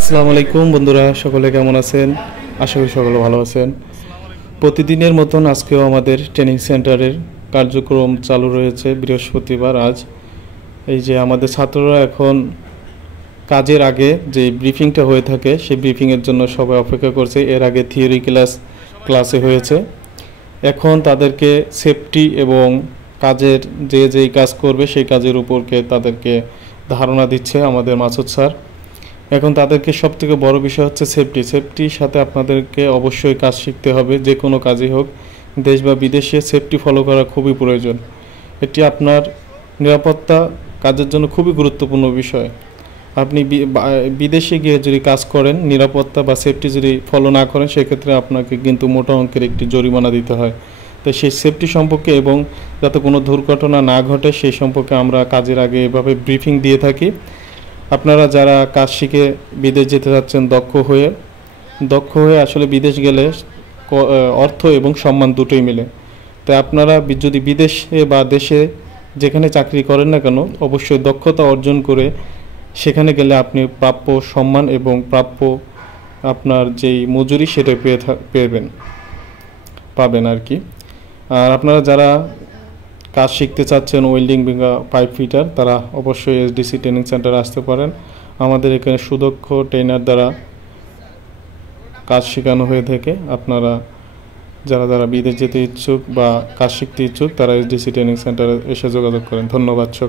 আসসালামু আলাইকুম বন্ধুরা, সকলে কেমন আছেন? আশা করি সকলে ভালো আছেন। প্রতিদিনের মতন আজকেও আমাদের ট্রেনিং সেন্টারের কার্যক্রম চালু রয়েছে। বৃহস্পতিবার আজ এই যে আমাদের ছাত্ররা এখন কাজের আগে যে ব্রিফিংটা হয়ে থাকে সেই ব্রিফিংয়ের জন্য সবাই অপেক্ষা করছে। এর আগে থিওরি ক্লাসে হয়েছে। এখন তাদেরকে সেফটি এবং কাজের যেই কাজ করবে সেই কাজের উপরকে তাদেরকে ধারণা দিচ্ছে আমাদের মাসুদ স্যার। এখন তাদেরকে সবথেকে বড় বিষয় হচ্ছে সেফটির সাথে আপনাদেরকে অবশ্যই কাজ শিখতে হবে। যে কোনো কাজই হোক, দেশ বা বিদেশে সেফটি ফলো করা খুবই প্রয়োজন। এটি আপনার নিরাপত্তা কাজের জন্য খুবই গুরুত্বপূর্ণ বিষয়। আপনি বিদেশে গিয়ে যদি কাজ করেন, নিরাপত্তা বা সেফটি যদি ফলো না করেন, সেক্ষেত্রে আপনাকে কিন্তু মোটা অঙ্কের একটি জরিমানা দিতে হয়। তো সেই সেফটি সম্পর্কে এবং যাতে কোনো দুর্ঘটনা না ঘটে সেই সম্পর্কে আমরা কাজের আগে এভাবে ব্রিফিং দিয়ে থাকি। আপনারা যারা কাজ শিখে বিদেশ যেতে যাচ্ছেন দক্ষ হয়ে আসলে বিদেশ গেলে অর্থ এবং সম্মান দুটোই মিলে। তাই আপনারা যদি বিদেশে বা দেশে যেখানে চাকরি করেন না কেন, অবশ্যই দক্ষতা অর্জন করে সেখানে গেলে আপনি প্রাপ্য সম্মান এবং প্রাপ্য আপনার যেই মজুরি সেটা পাবেন আর কি। আর আপনারা যারা কাজ শিখতে চাচ্ছেন ওয়েল্ডিং বা পাইপ ফিটার, তারা অবশ্যই এসডিসি ট্রেনিং সেন্টারে আসতে পারেন। আমাদের এখানে সুদক্ষ ট্রেনার দ্বারা কাজ শেখানো হয়ে থাকে। আপনারা যারা বিদেশ যেতে ইচ্ছুক বা কাজ শিখতে ইচ্ছুক, তারা এসডিসি ট্রেনিং সেন্টারে এসে যোগাযোগ করেন। ধন্যবাদ সকল।